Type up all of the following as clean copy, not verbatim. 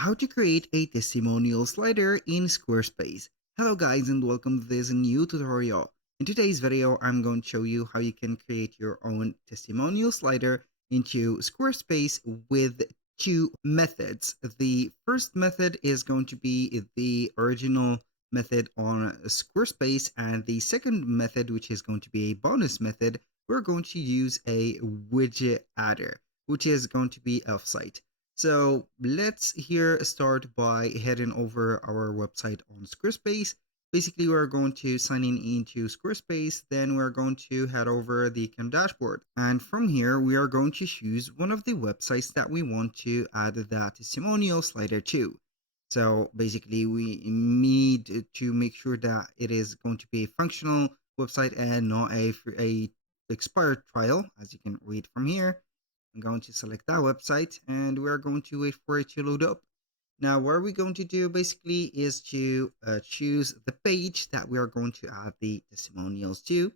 How to create a testimonial slider in Squarespace. Hello guys and welcome to this new tutorial. In today's video, I'm going to show you how you can create your own testimonial slider into Squarespace with two methods. The first method is going to be the original method on Squarespace, and the second method, which is going to be a bonus method, we're going to use a widget adder, which is going to be offsite. So let's here start by heading over our website on Squarespace. Basically, we're going to sign in into Squarespace. Then we're going to head over the account dashboard. And from here, we are going to choose one of the websites that we want to add that testimonial slider to. So basically, we need to make sure that it is going to be a functional website and not a expired trial, as you can read from here. I'm going to select that website and we're going to wait for it to load up. Now, what we're going to do basically is to choose the page that we are going to add the testimonials to.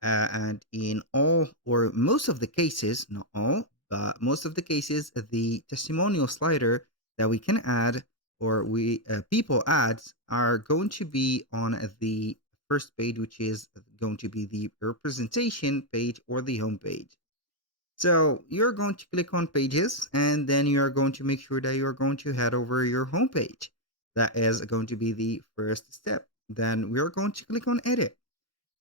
And in all or most of the cases, not all, but most of the cases, the testimonial slider that we can add or we people ads are going to be on the first page, which is going to be the representation page or the home page. So you're going to click on pages and then you're going to make sure that you're going to head over your home page. That is going to be the first step. Then we're going to click on edit.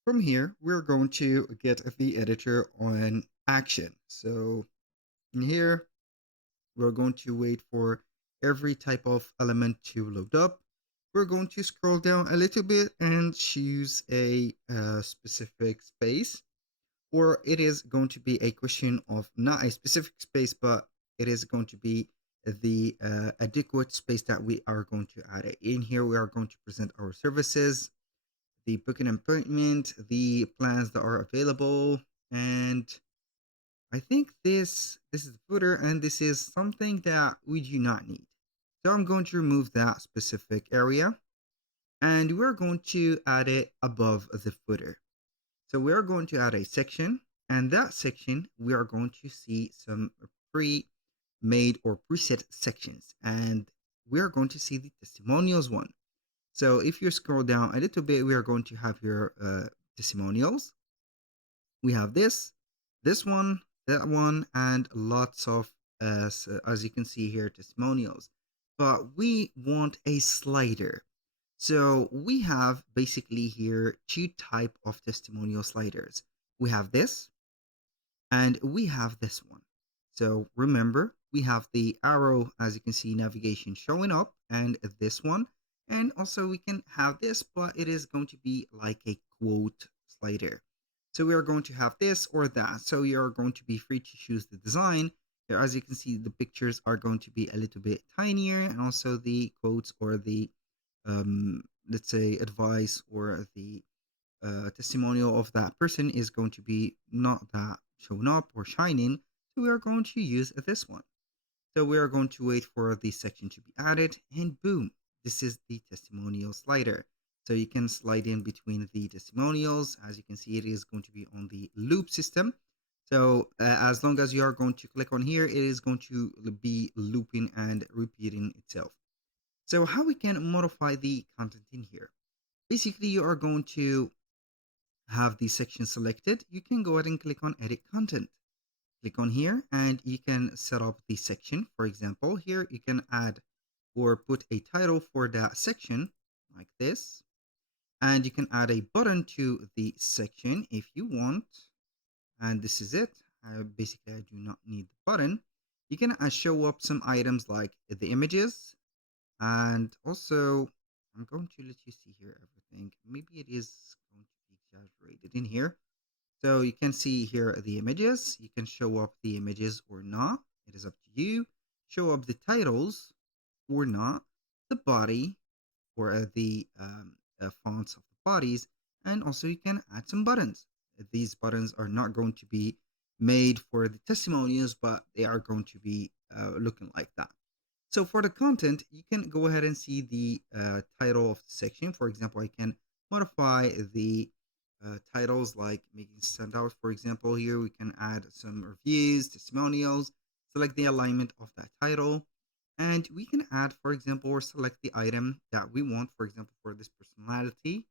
From here, we're going to get the editor on action. So in here, we're going to wait for every type of element to load up. We're going to scroll down a little bit and choose a specific space, or it is going to be a question of not a specific space, but it is going to be the adequate space that we are going to add it. In here, we are going to present our services, the booking appointment, the plans that are available, and I think this is the footer, and this is something that we do not need. So I'm going to remove that specific area, and we're going to add it above the footer. So we are going to add a section, and that section we are going to see some pre-made or preset sections, and we are going to see the testimonials one. So if you scroll down a little bit, we are going to have your testimonials. We have this one, that one, and lots of as you can see here, testimonials. But we want a slider. So we have basically here two type of testimonial sliders. We have this and we have this one. So remember, we have the arrow, as you can see, navigation showing up, and this one. And also we can have this, but it is going to be like a quote slider. So we are going to have this or that. So you are going to be free to choose the design. Here, as you can see, the pictures are going to be a little bit tinier, and also the quotes or the let's say advice or the testimonial of that person is going to be not that shown up or shining. So we are going to use this one. So we are going to wait for the section to be added, and boom, this is the testimonial slider. So you can slide in between the testimonials. As you can see, it is going to be on the loop system. So as long as you are going to click on here, it is going to be looping and repeating itself. So how we can modify the content in here? Basically, you are going to have the section selected. You can go ahead and click on edit content. Click on here and you can set up the section. For example, here you can add or put a title for that section like this. And you can add a button to the section if you want. And this is it. Basically, I do not need the button. You can show up some items like the images. And also, I'm going to let you see here everything. Maybe it is going to be exaggerated in here. So you can see here the images. You can show up the images or not. It is up to you. Show up the titles or not. The body or the fonts of the bodies. And also you can add some buttons. These buttons are not going to be made for the testimonials, but they are going to be looking like that. So for the content, you can go ahead and see the title of the section. For example, I can modify the titles like making stand out. For example, here we can add some reviews, testimonials, select the alignment of that title. And we can add, for example, or select the item that we want, for example, for this personality.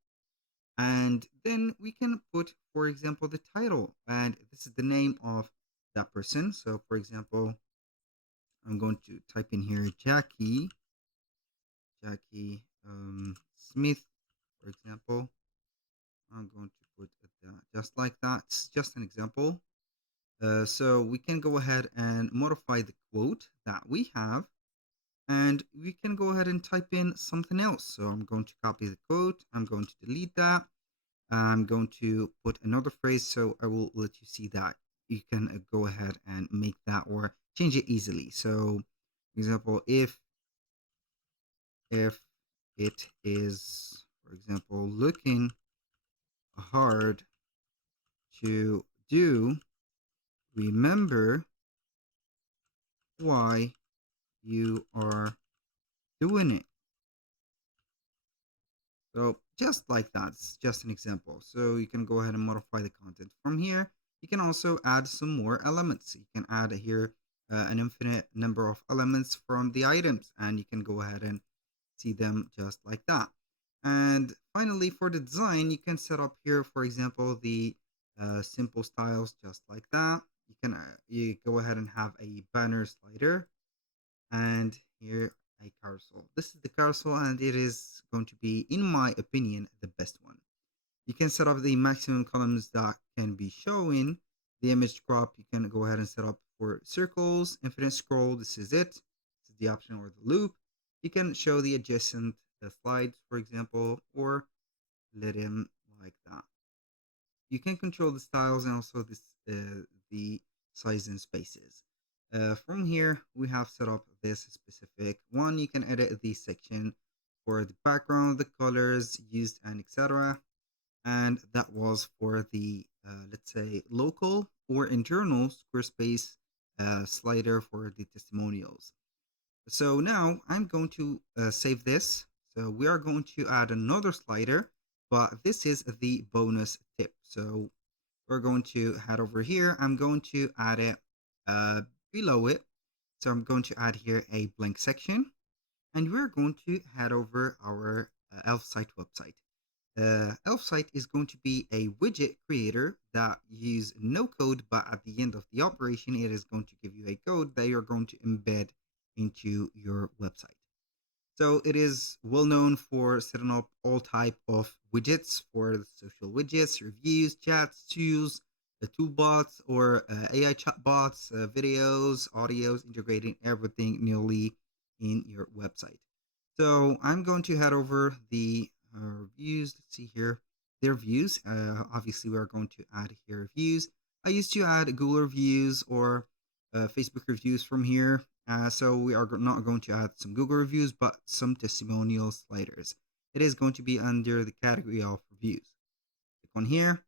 And then we can put, for example, the title, and this is the name of that person. So, for example, I'm going to type in here Jackie Smith, for example. I'm going to put it just like that. It's just an example. So we can go ahead and modify the quote that we have, and we can go ahead and type in something else. So I'm going to copy the quote. I'm going to delete that. I'm going to put another phrase, so I will let you see that you can go ahead and make that or change it easily. So, for example, if it is, for example, looking hard to do, remember why you are doing it. So just like that, it's just an example. So you can go ahead and modify the content from here. You can also add some more elements. You can add here an infinite number of elements from the items, and you can go ahead and see them just like that. And finally, for the design, you can set up here, for example, the simple styles just like that. You go ahead and have a banner slider, and here a carousel. This is the carousel, and it is going to be, in my opinion, the best one. You can set up the maximum columns that can be showing. The image crop, you can go ahead and set up for circles, infinite scroll. This is it. This is the option or the loop. You can show the adjacent slides, for example, or let him like that. You can control the styles and also the size and spaces. From here, we have set up this specific one. You can edit the section for the background, the colors used, and etc. And that was for the, let's say, local or internal Squarespace slider for the testimonials. So now I'm going to save this. So we are going to add another slider, but this is the bonus tip. So we're going to head over here. I'm going to add it uh, below it. So I'm going to add here a blank section, and we're going to head over our Elf site website. Elf site is going to be a widget creator that use no code, but at the end of the operation, it is going to give you a code that you're going to embed into your website. So it is well known for setting up all type of widgets for the social widgets, reviews, chats, tools, the toolbots or AI chatbots, videos, audios, integrating everything nearly in your website. So I'm going to head over the reviews. Let's see here, their views. Obviously, we are going to add here reviews. I used to add Google reviews or Facebook reviews from here. So we are not going to add some Google reviews, but some testimonial sliders. It is going to be under the category of reviews. Click on here.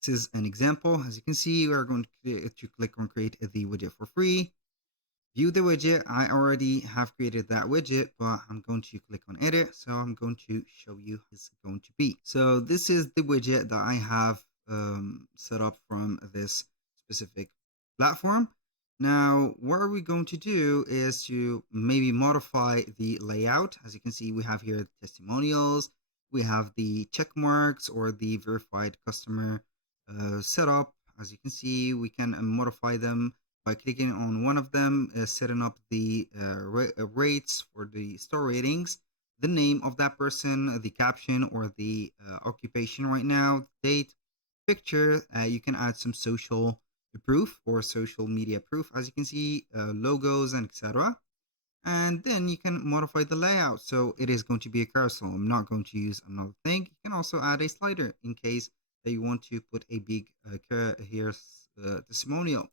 This is an example. As you can see, we are going to click on create the widget for free. View the widget. I already have created that widget, but I'm going to click on edit. So I'm going to show you how it's going to be. So this is the widget that I have set up from this specific platform. Now, what are we going to do is to maybe modify the layout. As you can see, we have here the testimonials. We have the check marks or the verified customer setup. As you can see, we can modify them by clicking on one of them, setting up the rates for the star ratings, the name of that person, the caption or the occupation right now, date, picture. You can add some social proof or social media proof, as you can see, logos and etc. And then you can modify the layout. So it is going to be a carousel. I'm not going to use another thing. You can also add a slider in case that you want to put a big testimonial.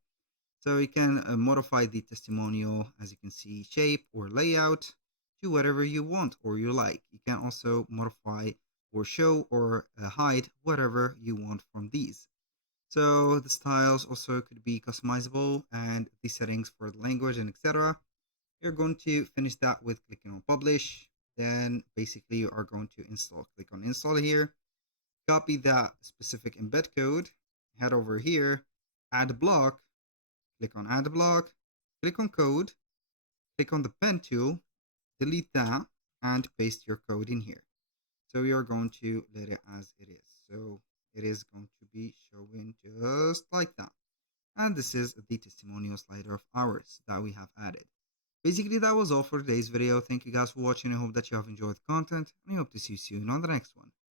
So you can modify the testimonial, as you can see, shape or layout to whatever you want or you like. You can also modify or show or hide whatever you want from these. So the styles also could be customizable and the settings for the language and etc. You're going to finish that with clicking on publish. Then basically you are going to install. Click on install here. Copy that specific embed code. Head over here. Add block. Click on add block, click on code, Click on the pen tool, delete that, and paste your code in here. So we are going to let it as it is. So it is going to be showing just like that. And this is the testimonial slider of ours that we have added. Basically, that was all for today's video. Thank you guys for watching. I hope that you have enjoyed the content, and I hope to see you soon on the next one.